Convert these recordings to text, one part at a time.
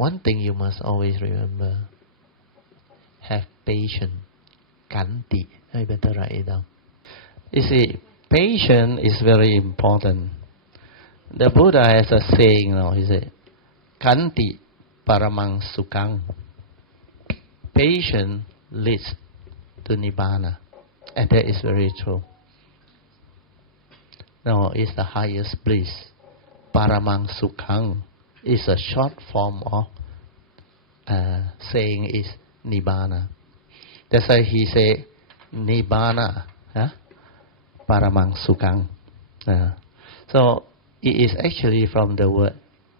one thing you must always remember: have patience. Khanti. I better write it down. You see, patience is very important. The Buddha has a saying now. He said, "Khanti paramang sukhang." Patience leads to nibbana, and that is very true. No, it's the highest bliss. Paramang sukhang is a short form of saying is nibbana. That's why he say nibbana, paramang sukhang. So it is actually from the word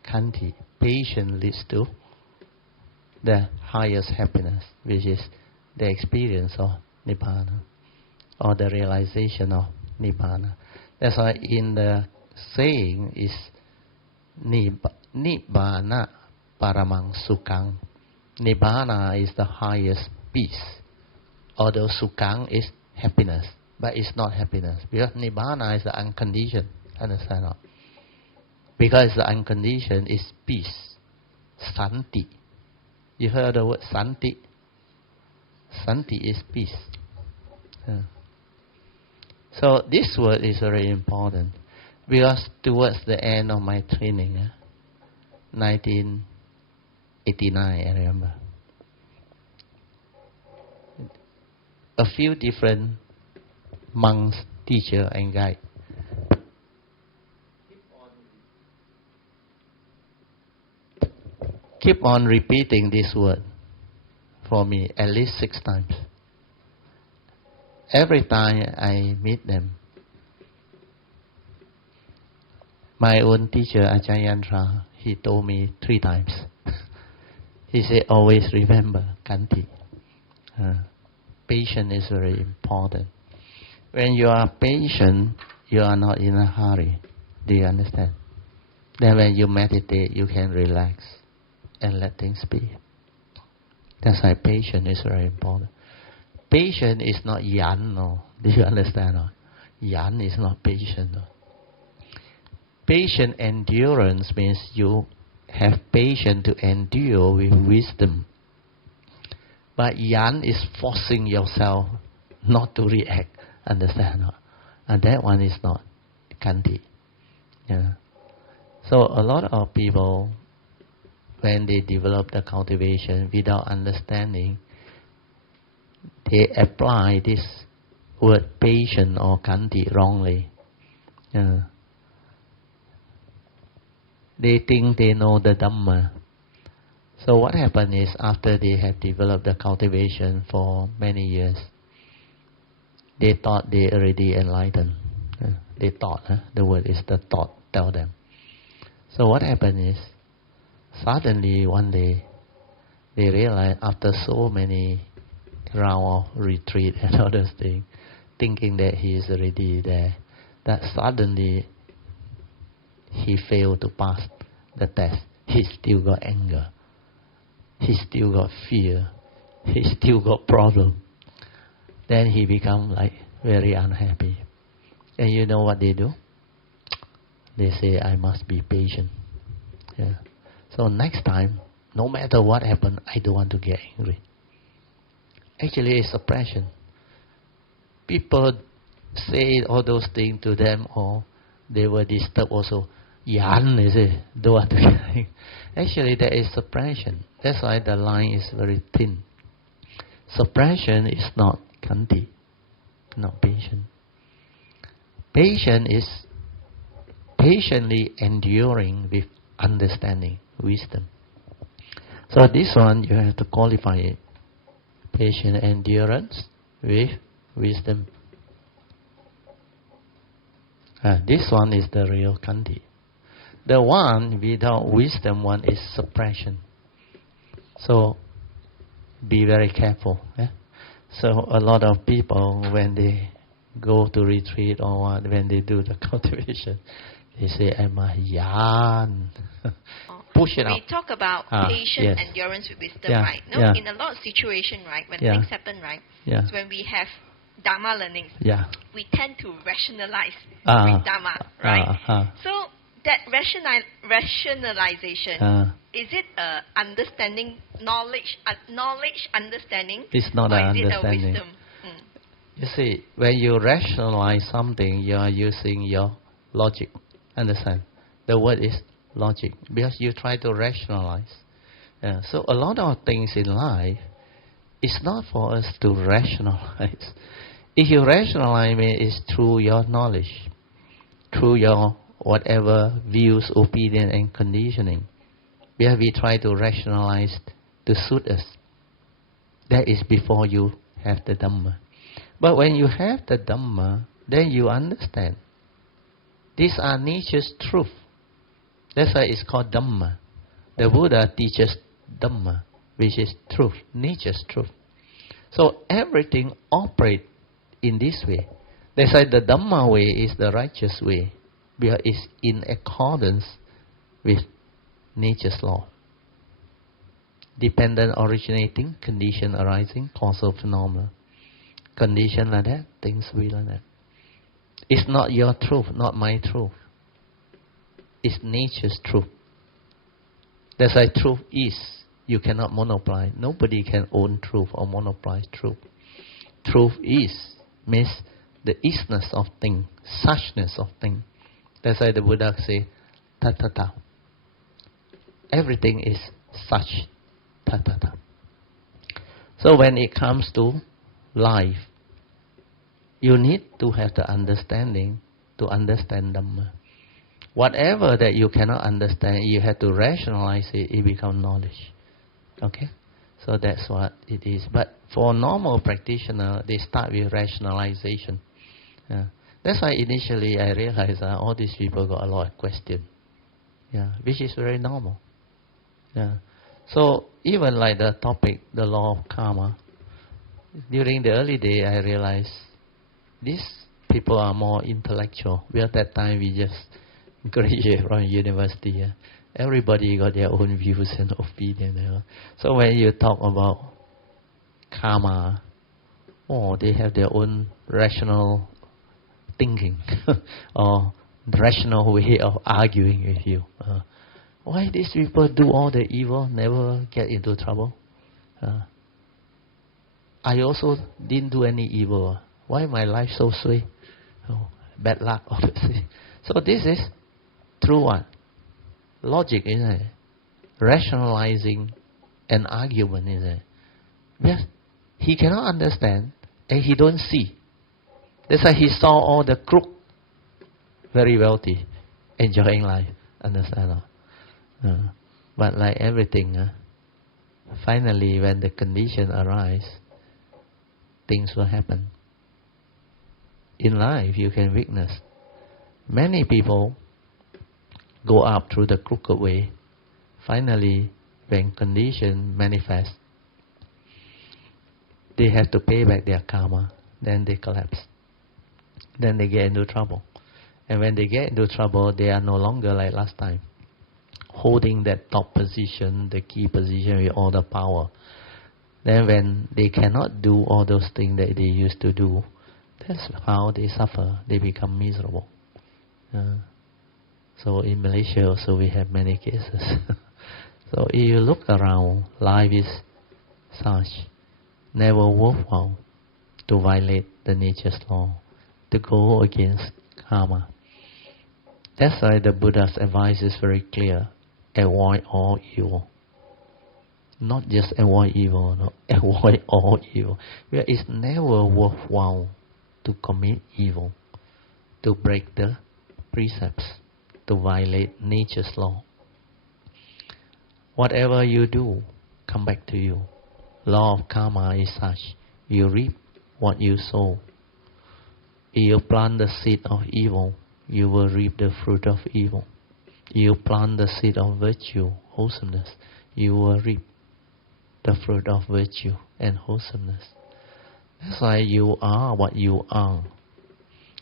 Khanti. Patience leads to the highest happiness, which is the experience of nibbana, or the realization of nibbana. That's why in the saying is nibbana paramang sukhang. Nibbana is the highest peace, although sukhang is happiness, but it's not happiness, because nibbana is the unconditioned. Understand not? Because the unconditioned is peace, santi. You heard the word santi? Santi is peace. So this word is very important, because towards the end of my training, 1989, I remember, a few different monks, teacher and guide keep on repeating this word for me at least 6 times. Every time I meet them, my own teacher, Ajahn Yantra, he told me 3 times. He said, always remember, Khanti. Patience is very important. When you are patient, you are not in a hurry. Do you understand? Then when you meditate, you can relax and let things be. That's why patience is very important. Patience is not yan, no. Do you understand? No? Yan is not patient. No. Patient endurance means you have patience to endure with wisdom. But yan is forcing yourself not to react. Understand? No? And that one is not Khanti. Yeah. So a lot of people, when they develop the cultivation without understanding, they apply this word patient or Khanti wrongly. They think they know the Dhamma. So what happens is, after they have developed the cultivation for many years, they thought they already enlightened. They thought, the word is the thought, tell them. So what happened is, suddenly one day, they realize after so many rounds of retreat and other things, thinking that he is already there, that suddenly he failed to pass the test. He still got anger. He still got fear. He still got problem. Then he become like very unhappy. And you know what they do? They say, I must be patient. Yeah. So next time, no matter what happens, I don't want to get angry. Actually, it's suppression. People say all those things to them, or they were disturbed also. Yan, they say, don't want to get angry. Actually, there is suppression. That's why the line is very thin. Suppression is not Khanti, not patient. Patient is patiently enduring with understanding, wisdom. So this one, you have to qualify it. Patient endurance with wisdom. This one is the real Khanti. The one without wisdom one is suppression. So be very careful. So a lot of people, when they go to retreat or what, when they do the cultivation, they say, I'm a yan. Push it out. We talk about patient endurance with wisdom, right? No, in a lot of situations, right, when things happen, right, so when we have Dharma learnings, we tend to rationalize with Dharma, right? So that rationalization is it understanding, knowledge, understanding? It's not an understanding. It a wisdom? You see, when you rationalize something, you are using your logic. Understand? The word is logic, because you try to rationalize. So a lot of things in life, it's not for us to rationalize. If you rationalize it, it's through your knowledge, through your whatever views, opinion, and conditioning. Where we try to rationalize to suit us. That is before you have the Dhamma. But when you have the Dhamma, then you understand. These are nature's truth. That's why it's called Dhamma. The Buddha teaches Dhamma, which is truth, nature's truth. So everything operates in this way. That's why the Dhamma way is the righteous way, because it's in accordance with nature's law. Dependent originating, condition arising, causal phenomena. Condition like that, things will be like that. It's not your truth, not my truth. It's nature's truth. That's why truth is. You cannot monopolize. Nobody can own truth or monopolize truth. Truth is means the isness of thing, suchness of thing. That's why the Buddha say, tatata. Everything is such, tatata. So when it comes to life, you need to have the understanding to understand Dhamma. Whatever that you cannot understand, you have to rationalize it, it becomes knowledge. Okay? So that's what it is. But for normal practitioner, they start with rationalization. That's why initially I realized all these people got a lot of questions. Which is very normal. So even like the topic, the law of karma, during the early day I realized these people are more intellectual. We at that time we just graduated from university. Everybody got their own views and opinions. So when you talk about karma, they have their own rational thinking or rational way of arguing with you. Why these people do all the evil, never get into trouble? I also didn't do any evil. Why my life so sweet? Bad luck, obviously. So this is through what? Logic, isn't it? Rationalizing an argument, isn't it? Because he cannot understand and he don't see. That's why he saw all the crook, very wealthy, enjoying life. Understand? But like everything, finally when the condition arise, things will happen. In life, you can witness many people go up through the crooked way. Finally, when condition manifest, they have to pay back their karma. Then they collapse. Then they get into trouble. And when they get into trouble, they are no longer like last time, holding that top position, the key position with all the power. Then when they cannot do all those things that they used to do, that's how they suffer. They become miserable. So in Malaysia also we have many cases. So if you look around, life is such, never worthwhile to violate the nature's law, to go against karma. That's why the Buddha's advice is very clear. Avoid all evil. Not just avoid evil, no, avoid all evil. Because it's never worthwhile to commit evil, to break the precepts, to violate nature's law. Whatever you do, come back to you. Law of karma is such. You reap what you sow. If you plant the seed of evil, you will reap the fruit of evil. You plant the seed of virtue, wholesomeness, you will reap the fruit of virtue and wholesomeness. That's why you are what you are.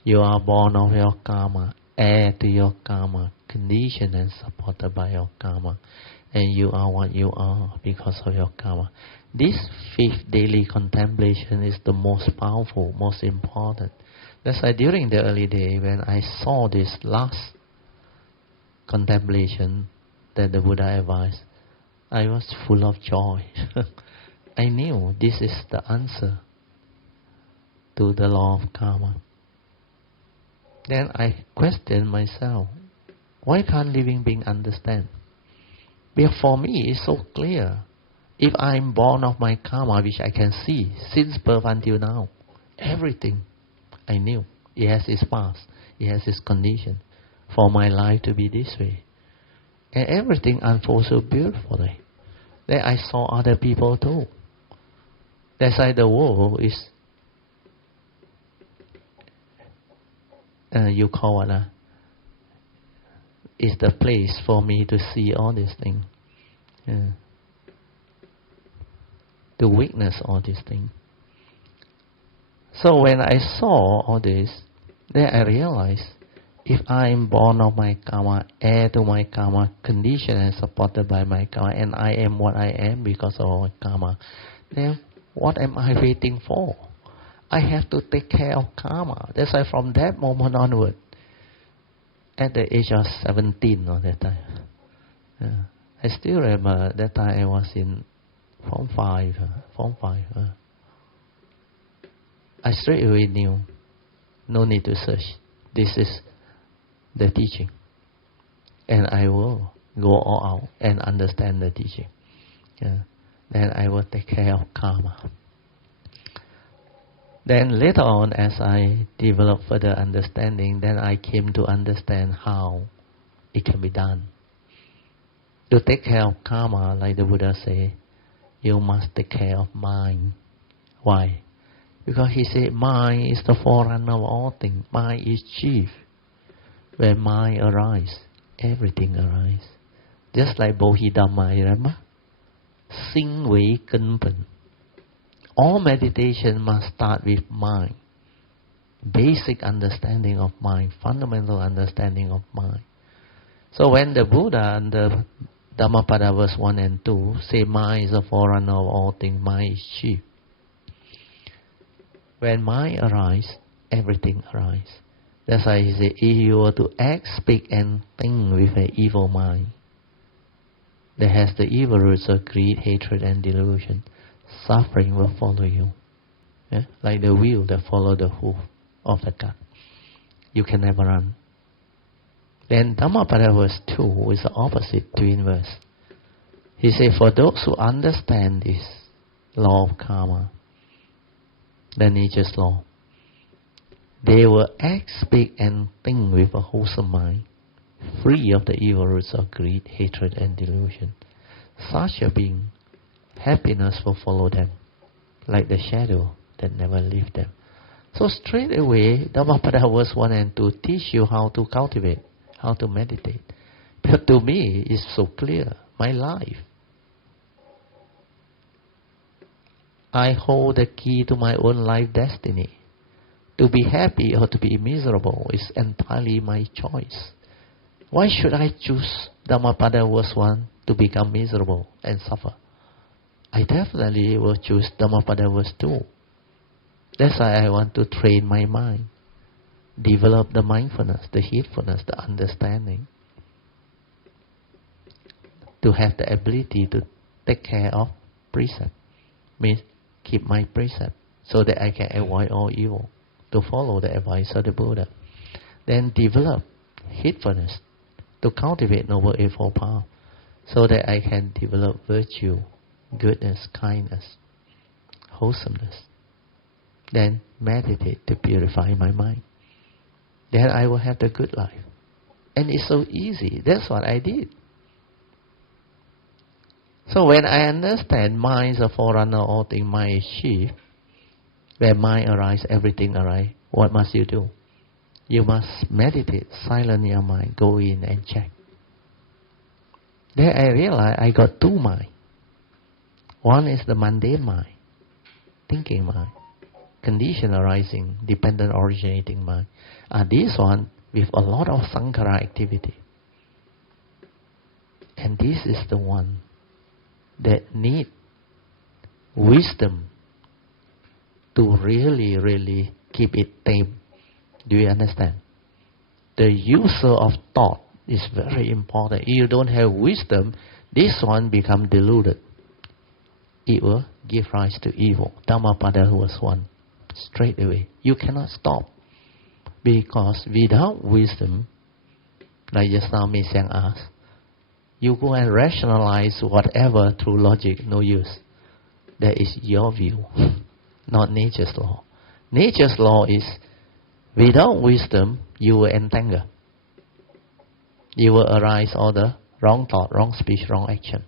You are born of your karma, heir to your karma, conditioned and supported by your karma. And you are what you are because of your karma. This fifth daily contemplation is the most powerful, most important. That's why during the early day, when I saw this last contemplation that the Buddha advised, I was full of joy. I knew this is the answer to the law of karma. Then I questioned myself, why can't living being understand? Because for me it's so clear. If I'm born of my karma, which I can see since birth until now, everything I knew, it has its past, it has its condition for my life to be this way. And everything unfolds so beautifully. Then I saw other people too. That's why the world is, you call it, is the place for me to see all these things. To witness all these things. So when I saw all this, then I realized, if I am born of my karma, heir to my karma, conditioned and supported by my karma, and I am what I am because of my karma, then what am I waiting for? I have to take care of karma. That's why from that moment onward, at the age of 17 at that time, I still remember that time I was in Form 5. I straight away knew, no need to search. This is the teaching. And I will go all out and understand the teaching. Then I will take care of karma. Then later on, as I developed further understanding, then I came to understand how it can be done. To take care of karma, like the Buddha say, you must take care of mind. Why? Because he said mind is the forerunner of all things. Mind is chief. When mind arises, everything arises. Just like Bodhidhamma, remember? Sinh Wei根本. All meditation must start with mind. Basic understanding of mind, fundamental understanding of mind. So when the Buddha and the Dhammapada verse 1 and 2 say mind is the forerunner of all things, mind is chief. When mind arises, everything arises. That's why he said, if you were to act, speak and think with an evil mind, that has the evil roots of greed, hatred and delusion, suffering will follow you. Like the wheel that follows the hoof of the cart. You can never run. Then Dhammapada verse 2 is the opposite twin verse. He said, for those who understand this law of karma, the nature's law, they will act, speak and think with a wholesome mind, free of the evil roots of greed, hatred and delusion. Such a being, happiness will follow them, like the shadow that never leaves them. So straight away, Dhammapada verse 1 and 2 teach you how to cultivate, how to meditate. But to me, it's so clear, my life. I hold the key to my own life destiny. To be happy or to be miserable is entirely my choice. Why should I choose Dhammapada verse 1 to become miserable and suffer? I definitely will choose Dhammapada verse 2. That's why I want to train my mind. Develop the mindfulness, the heedfulness, the understanding. To have the ability to take care of precept. Means keep my precept so that I can avoid all evil. To follow the advice of the Buddha. Then develop heedfulness to cultivate Noble Eightfold Path so that I can develop virtue, goodness, kindness, wholesomeness. Then meditate to purify my mind. Then I will have the good life. And it's so easy. That's what I did. So when I understand mind is a forerunner of all things, mind is chief, when mind arises, everything arises, what must you do? You must meditate, silence your mind, go in and check. Then I realized I got two minds. One is the mundane mind, thinking mind, condition arising, dependent originating mind. This one with a lot of sankhara activity. And this is the one that need wisdom to really keep it tame. Do you understand? The user of thought is very important. If you don't have wisdom, this one become deluded. It will give rise to evil. Dhammapada was one. Straight away. You cannot stop. Because without wisdom, like just now Miss Yang asked, you go and rationalize whatever through logic, no use. That is your view, not nature's law. Nature's law is, without wisdom, you will entangle. You will arise all the wrong thought, wrong speech, wrong action.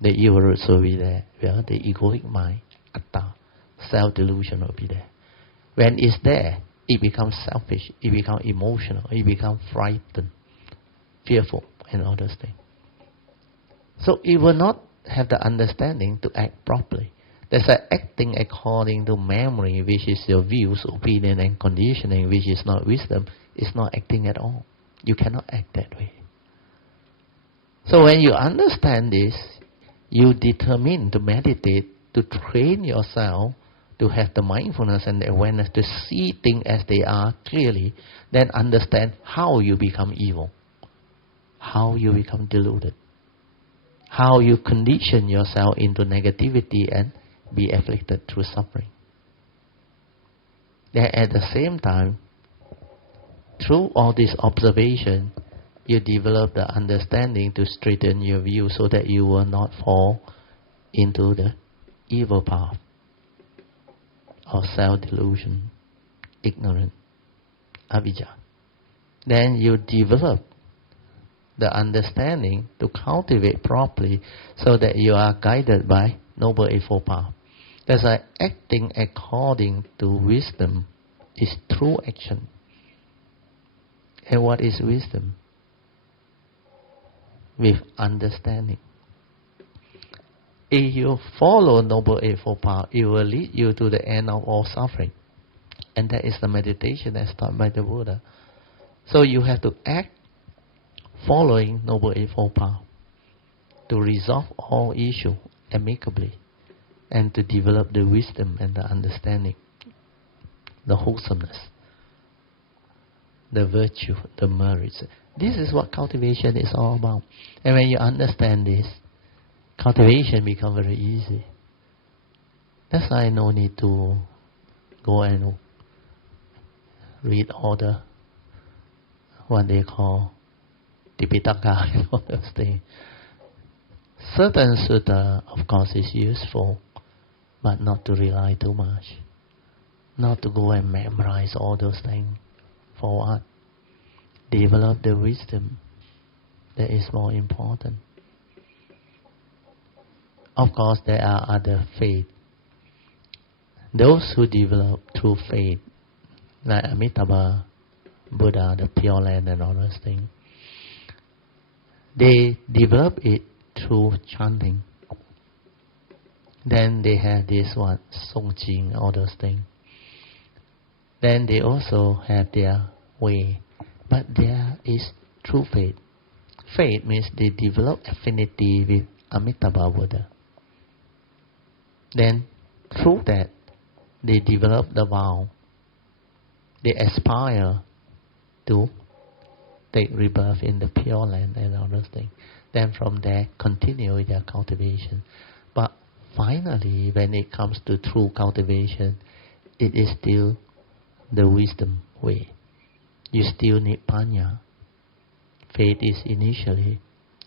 The evil roots will be there. Well, the egoic mind, atta, self-delusion will be there. When it's there, it becomes selfish, it becomes emotional, it becomes frightened, fearful, and all those things. So it will not have the understanding to act properly. There's an acting according to memory, which is your views, opinion, and conditioning, which is not wisdom. It's not acting at all. You cannot act that way. So when you understand this, you determine to meditate, to train yourself to have the mindfulness and the awareness to see things as they are clearly, then understand how you become evil, how you become deluded, how you condition yourself into negativity and be afflicted through suffering. Then at the same time, through all this observation, you develop the understanding to straighten your view so that you will not fall into the evil path of self-delusion, ignorance, avijja. Then you develop the understanding to cultivate properly so that you are guided by Noble Eightfold Path. That's why acting according to wisdom is true action. And what is wisdom? With understanding. If you follow Noble Eightfold Path, it will lead you to the end of all suffering. And that is the meditation as taught by the Buddha. So you have to act following Noble Eightfold Path to resolve all issues amicably and to develop the wisdom and the understanding, the wholesomeness, the virtue, the merits. This is what cultivation is all about. And when you understand this, cultivation becomes very easy. That's why no need to go and read all the, what they call, Tipitaka and all those things. Certain sutta, of course, is useful, but not to rely too much. Not to go and memorize all those things. For what? Develop the wisdom. That is more important. Of course, there are other faith. Those who develop through faith, like Amitabha, Buddha, the Pure Land and all those things, they develop it through chanting. Then they have this one, Songjing, all those things. Then they also have their way. But there is true faith. Faith means they develop affinity with Amitabha Buddha. Then through that, they develop the vow. They aspire to take rebirth in the Pure Land and all those things. Then from there, continue with their cultivation. But finally, when it comes to true cultivation, it is still the wisdom way. You still need panya. Faith is initially.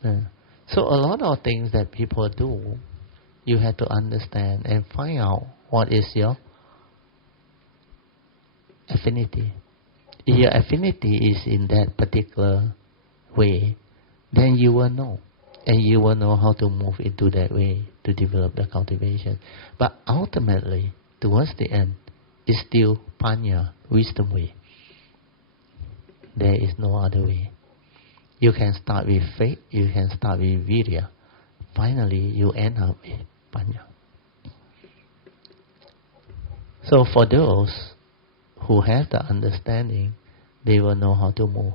So a lot of things that people do, you have to understand and find out what is your affinity. If your affinity is in that particular way, then you will know. And you will know how to move into that way to develop the cultivation. But ultimately, towards the end, it's still panya, wisdom way. There is no other way. You can start with faith, you can start with virya. Finally, you end up with panya. So for those who have the understanding, they will know how to move.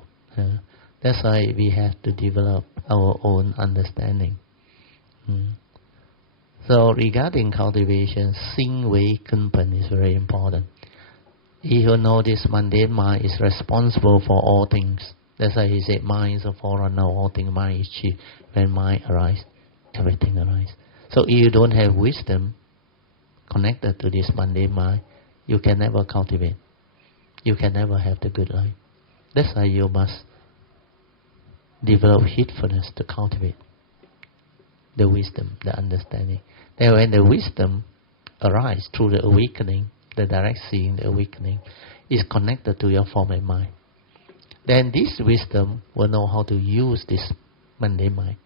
That's why we have to develop our own understanding. So regarding cultivation, Sing Wei Kunpan is very important. If you know this mundane mind is responsible for all things, That's why he said, mind is a forerunner of all things, mind is chief. When mind arises, everything arises. So if you don't have wisdom connected to this mundane mind, you can never cultivate. You can never have the good life. That's why you must develop heedfulness to cultivate the wisdom, the understanding. Then when the wisdom arises through the awakening, the direct seeing, the awakening, is connected to your form and mind. Then this wisdom will know how to use this mundane mind.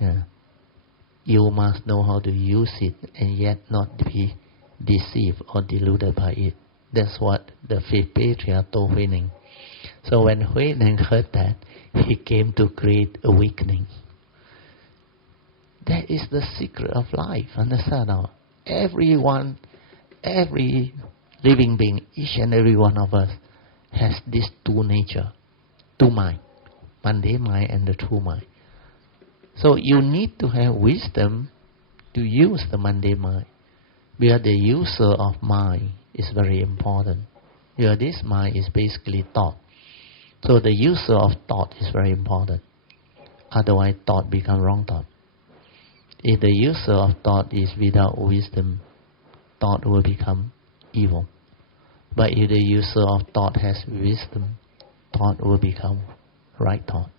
Yeah. You must know how to use it and yet not be deceived or deluded by it. That's what the fifth patriarch told Huineng. So when Huineng heard that, he came to great awakening. That is the secret of life. Understand now? Everyone, every living being, each and every one of us has these two nature, two mind, mundane mind and the true mind. So you need to have wisdom to use the mundane mind. Because the user of mind is very important. Because this mind is basically thought. So the user of thought is very important. Otherwise thought becomes wrong thought. If the user of thought is without wisdom, thought will become evil. But if the user of thought has wisdom, thought will become right thought,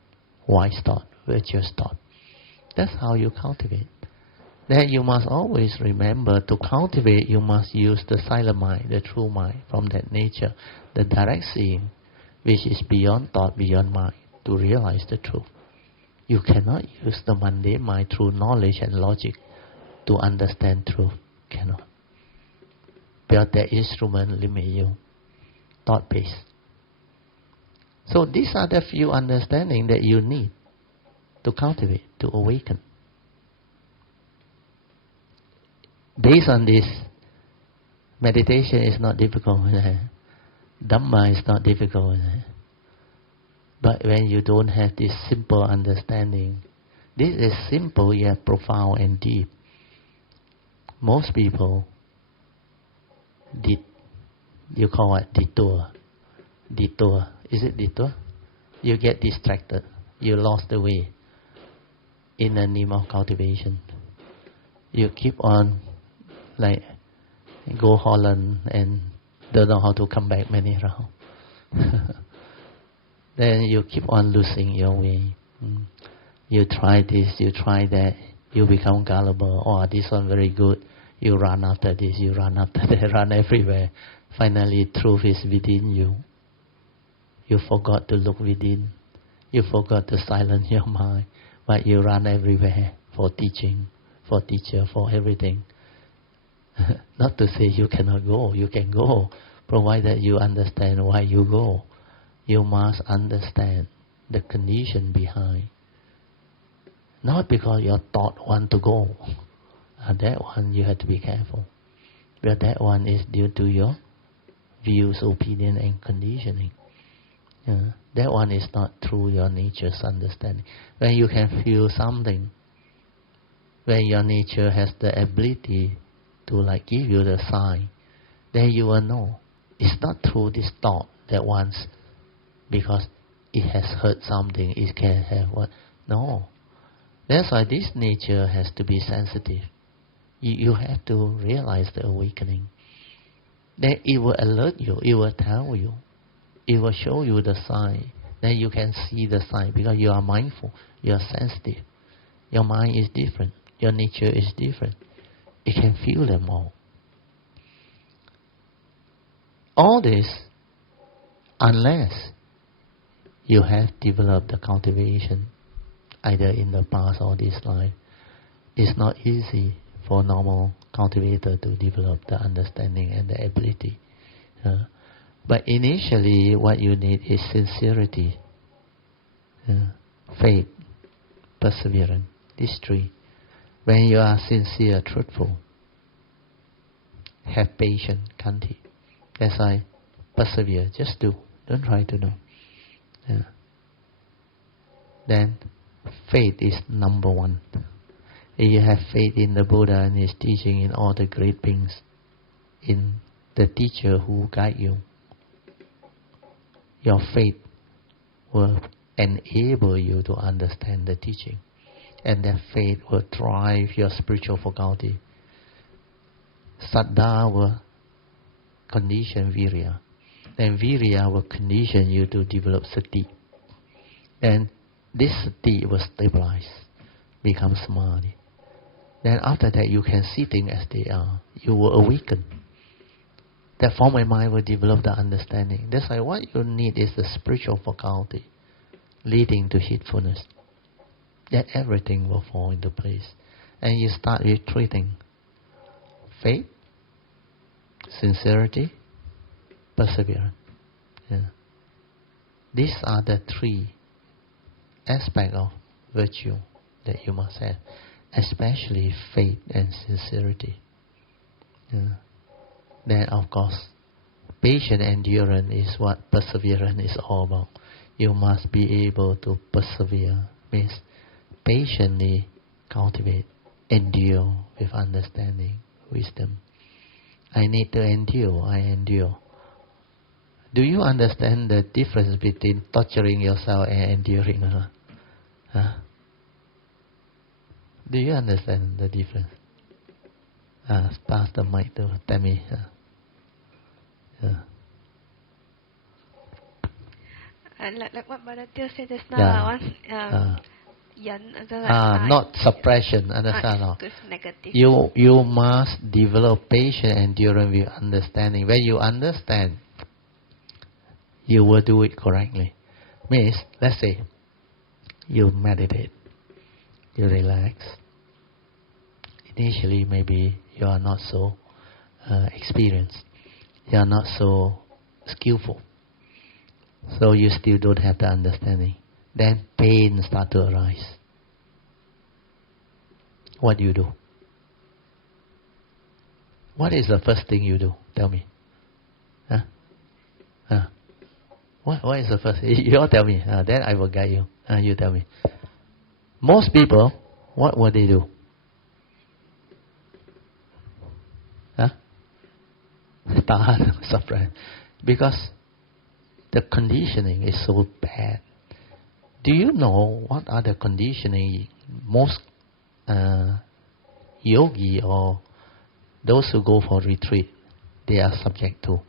wise thought, virtuous thought. That's how you cultivate. Then you must always remember, to cultivate you must use the silent mind, the true mind, from that nature, the direct seeing, which is beyond thought, beyond mind, to realize the truth. You cannot use the mundane mind through knowledge and logic to understand truth. Cannot. Because the instrument limit you. Thought-based. So these are the few understanding that you need to cultivate, to awaken. Based on this, meditation is not difficult. Dhamma is not difficult. But when you don't have this simple understanding, this is simple yet profound and deep. Most people you call it detour. Detour. Is it detour? You get distracted. You lost the way in the name of cultivation. You keep on like go Holland and don't know how to come back many rounds. Then you keep on losing your way. You try this, you try that, you become gullible. Oh, this one very good. You run after this, you run after that, run everywhere. Finally, truth is within you. You forgot to look within. You forgot to silence your mind. But you run everywhere for teaching, for teacher, for everything. Not to say you cannot go. You can go, provided you understand why you go. You must understand the condition behind. Not because your thought want to go. That one you have to be careful. But that one is due to your views, opinion and conditioning. That one is not through your nature's understanding. When you can feel something, when your nature has the ability to like give you the sign, then you will know. It's not through this thought that once, because it has heard something, it can have what? No. That's why this nature has to be sensitive. You have to realize the awakening. Then it will alert you, it will tell you, it will show you the sign. Then you can see the sign because you are mindful, you are sensitive. Your mind is different, your nature is different. It can feel them all. All this, unless you have developed the cultivation, either in the past or this life, it's not easy for a normal cultivator to develop the understanding and the ability. But initially, what you need is sincerity, faith, perseverance. These three. When you are sincere, truthful, have patience, Khanti. That's why persevere. Just do. Don't try to know. Then faith is number one. If you have faith in the Buddha and his teaching, in all the great beings, in the teacher who guide you, your faith will enable you to understand the teaching. And that faith will drive your spiritual faculty. Saddha will condition virya. And virya will condition you to develop sati. And this sati will stabilize, become samadhi. Then after that you can see things as they are. You will awaken. That form of mind will develop the understanding. That's why what you need is the spiritual faculty leading to heedfulness. Then everything will fall into place. And you start retreating. Faith, sincerity, perseverance. Yeah. These are the three aspects of virtue that you must have. Especially faith and sincerity. Yeah. Then of course, patient endurance is what perseverance is all about. You must be able to persevere. Means patiently cultivate, endure with understanding, wisdom. I need to endure, I endure. Do you understand the difference between torturing yourself and enduring? Huh? Do you understand the difference? Pass the mic to Tammy. Like what Brother Teo said just now, not suppression, understand? Negative. You must develop patience, endurance with understanding. When you understand, you will do it correctly. Means, let's say, you meditate, you relax. Initially, maybe you are not so experienced. You are not so skillful. So you still don't have the understanding. Then pain start to arise. What do you do? What is the first thing you do? Tell me. What is the first? You all tell me. Then I will guide you. You tell me. Most people, what will they do? Start suffering. Because the conditioning is so bad. Do you know what are the conditioning most yogi or those who go for retreat, they are subject to?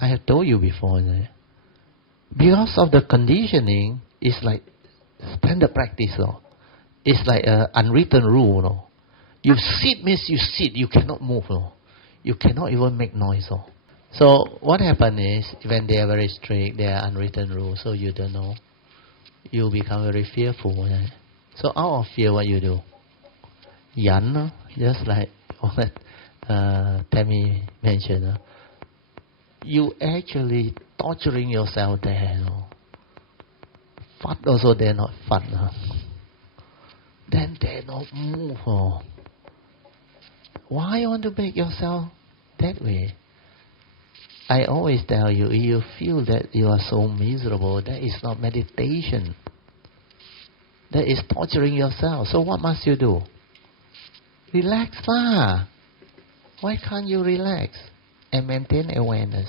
I have told you before. Because of the conditioning, it's like standard practice. It's like an unwritten rule. You sit means you sit, you cannot move. You cannot even make noise. So what happens is, when they are very strict, they are unwritten rules, so you don't know. You become very fearful. So out of fear, what you do? Yan, just like what Tammy mentioned. You actually torturing yourself there. Fat also they're not fat. Then they don't move. Why you want to make yourself that way? I always tell you, if you feel that you are so miserable, that is not meditation. That is torturing yourself. So what must you do? Relax lah. Why can't you relax and maintain awareness?